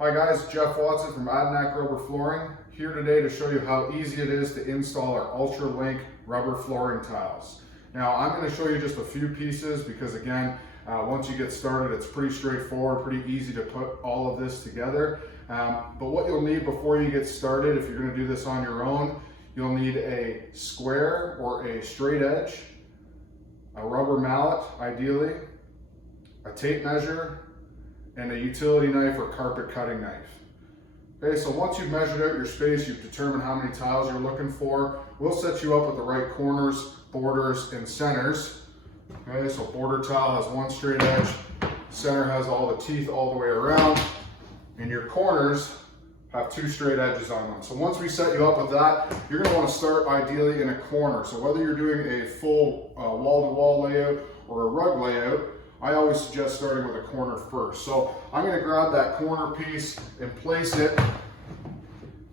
Hi guys, Jeff Watson from Adanac Rubber Flooring, here today to show you how easy it is to install our Ultra Link rubber flooring tiles. Now I'm going to show you just a few pieces because again, once you get started it's pretty straightforward, pretty easy to put all of this together. But what you'll need before you get started, if you're going to do this on your own, you'll need a square or a straight edge, a rubber mallet ideally, a tape measure, and a utility knife or carpet cutting knife. Okay, so once you've measured out your space, you've determined how many tiles you're looking for, we'll set you up with the right corners, borders, and centers. Okay, so border tile has one straight edge, center has all the teeth all the way around, and your corners have two straight edges on them. So once we set you up with that, you're going to want to start ideally in a corner. So whether you're doing a full wall-to-wall layout or a rug layout, I always suggest starting with a corner first. So I'm going to grab that corner piece and place it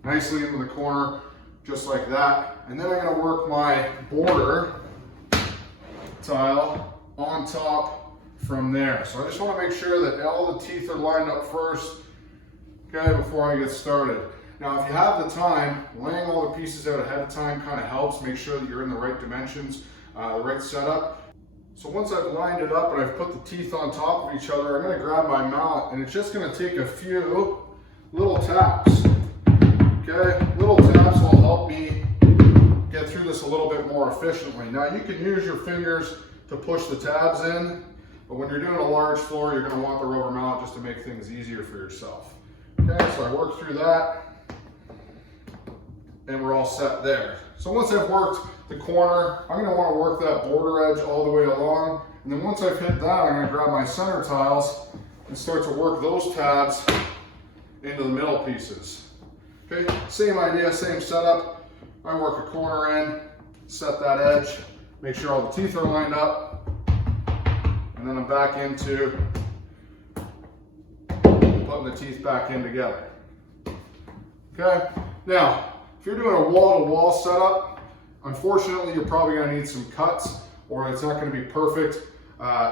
nicely into the corner, just like that. And then I'm going to work my border tile on top from there. So I just want to make sure that all the teeth are lined up first, okay, before I get started. Now, if you have the time, laying all the pieces out ahead of time kind of helps. Make sure that you're in the right dimensions, the right setup. So once I've lined it up and I've put the teeth on top of each other, I'm going to grab my mallet and it's just going to take a few little taps. Okay, little taps will help me get through this a little bit more efficiently. Now you can use your fingers to push the tabs in, but when you're doing a large floor, you're going to want the rubber mallet just to make things easier for yourself. Okay, so I work through that and we're all set there. So once I've worked the corner, I'm going to want to work that border edge all the way along. And then once I've hit that, I'm going to grab my center tiles and start to work those tabs into the middle pieces. Okay, same idea, same setup. I work a corner in, set that edge, make sure all the teeth are lined up, and then I'm back into putting the teeth back in together. Okay, now, if you're doing a wall-to-wall setup, unfortunately, you're probably going to need some cuts or it's not going to be perfect,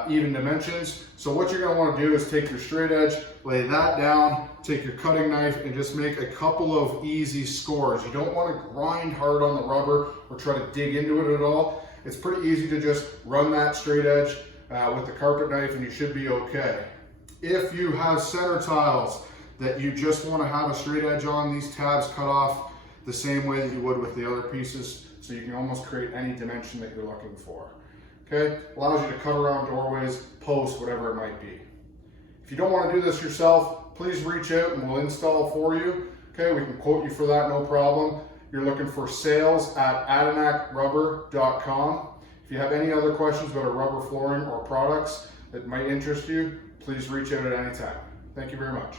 even dimensions. So what you're going to want to do is take your straight edge, lay that down, take your cutting knife and just make a couple of easy scores. You don't want to grind hard on the rubber or try to dig into it at all. It's pretty easy to just run that straight edge with the carpet knife and you should be okay. If you have center tiles that you just want to have a straight edge on, these tabs cut off the same way that you would with the other pieces, so you can almost create any dimension that you're looking for. Okay, allows you to cut around doorways, posts, whatever it might be. If you don't want to do this yourself, please reach out and we'll install for you. Okay, we can quote you for that, no problem. You're looking for sales at adanacrubber.com. If you have any other questions about our rubber flooring or products that might interest you, please reach out at any time. Thank you very much.